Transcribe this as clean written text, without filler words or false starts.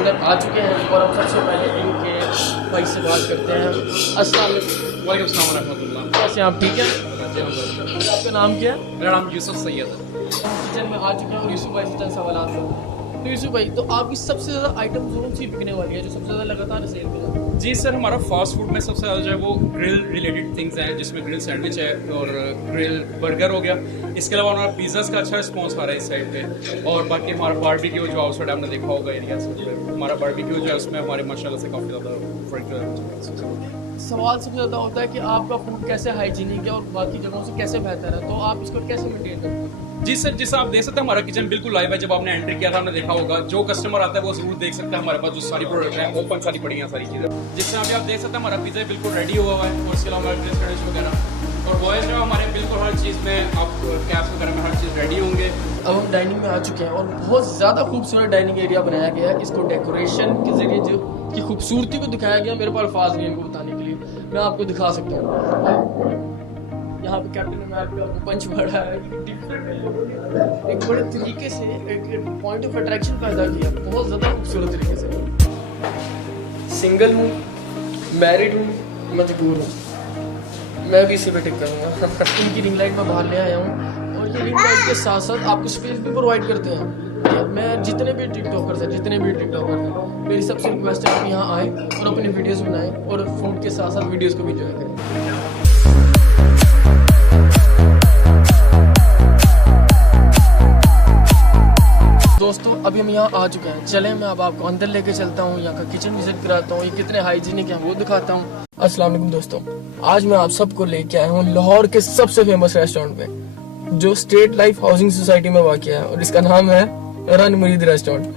अंदर आ चुके हैं और हम सबसे पहले इनके भाई से बात करते हैं। अस्सलाम वालेकुम सलाम रहमतुल्लाह। कैसे आप, ठीक है? आपका नाम क्या है? मेरा नाम यूसुफ सैयद है। किचन में आ चुके हैं और यूसुफ भाई से चंद सवाल आपको। तो यूसुफ भाई, तो आपकी सबसे ज़्यादा आइटम कौन सी बिकने वाली है जो सबसे ज़्यादा लगातार सेल में जाती है? जी सर, हमारा फास्ट फूड में सबसे ज़्यादा जो है वो ग्रिल रिलेटेड थिंग्स हैं, जिसमें ग्रिल सैंडविच है और ग्रिल बर्गर हो गया। इसके अलावा हमारा पिज़्ज़ास का अच्छा रिस्पॉन्स आ रहा है इस साइड पे। और बाकी हमारा बारबेक्यू जो आउटसाइड आपने देखा होगा एरिया से, हमारा बारबेक्यू जो है उसमें हमारे माशाल्लाह से काफ़ी ज़्यादा सवाल सबसे ज़्यादा होता है कि आपका फूड कैसे हाइजीनिक है और बाकी जगहों से कैसे बेहतर है, तो आप इसको कैसे मेंटेन करते हैं? जी सर, जिससे आप देख सकते हैं हमारा किचन बिल्कुल लाइव है। जब आपने एंट्री किया था हमने देखा होगा, जो कस्टमर आता है वो जरूर देख सकता है हमारे पास जो सारी प्रोडक्ट हैं ओपन सारी पड़ी हैं सारी चीज़ें, जिससे अभी आप देख सकते हैं हमारा पिज़्ज़ा बिल्कुल रेडी हुआ हुआ है। और इसके अलावा हमारे ग्रिल सैंडविच वगैरह और बॉयज़ जो हमारे बिल्कुल हर चीज़ में आप कैप्स वगैरह में हर चीज़ रेडी होंगे। अब हम डाइनिंग में आ चुके हैं और बहुत ज़्यादा खूबसूरत डाइनिंग एरिया बनाया गया है। इसको डेकोरेशन के जरिए जो की खूबसूरती को दिखाया गया, मेरे पास अल्फाज नहीं है इनको बताने के लिए। मैं आपको दिखा सकता हूँ। यहाँ पे कैप्टन अमेरिका आपको पंच पड़ा है, एक बड़े तरीके से एक पॉइंट ऑफ अट्रैक्शन पैदा किया, बहुत ज़्यादा खूबसूरत तरीके से। सिंगल हूँ, मैरिड हूँ, मजबूर हूँ, मैं भी इसी पे टिक करूँगा। इनकी रिंग लाइट मैं बाहर ले आया हूँ और ये रिंग लाइट के साथ साथ आपको स्पेस भी प्रोवाइड करते हैं। मैं जितने भी टिकटॉकर्स हैं, मेरी सबसे रिक्वेस्ट है आप यहाँ आएँ और अपनी वीडियोस बनाएं और फूड के साथ साथ वीडियोस को भी एंजॉय करें। दोस्तों, अभी हम यहाँ आ चुके हैं। चलें मैं अब आपको अंदर लेके चलता हूँ, यहाँ का किचन विजिट कराता हूँ, ये कितने हाइजीनिक है वो दिखाता हूँ। अस्सलाम वालेकुम दोस्तों, आज मैं आप सबको लेके आया हूँ लाहौर के सबसे फेमस रेस्टोरेंट पे, जो स्टेट लाइफ हाउसिंग सोसाइटी में वाक़ है और इसका नाम है रन मुरीद रेस्टोरेंट।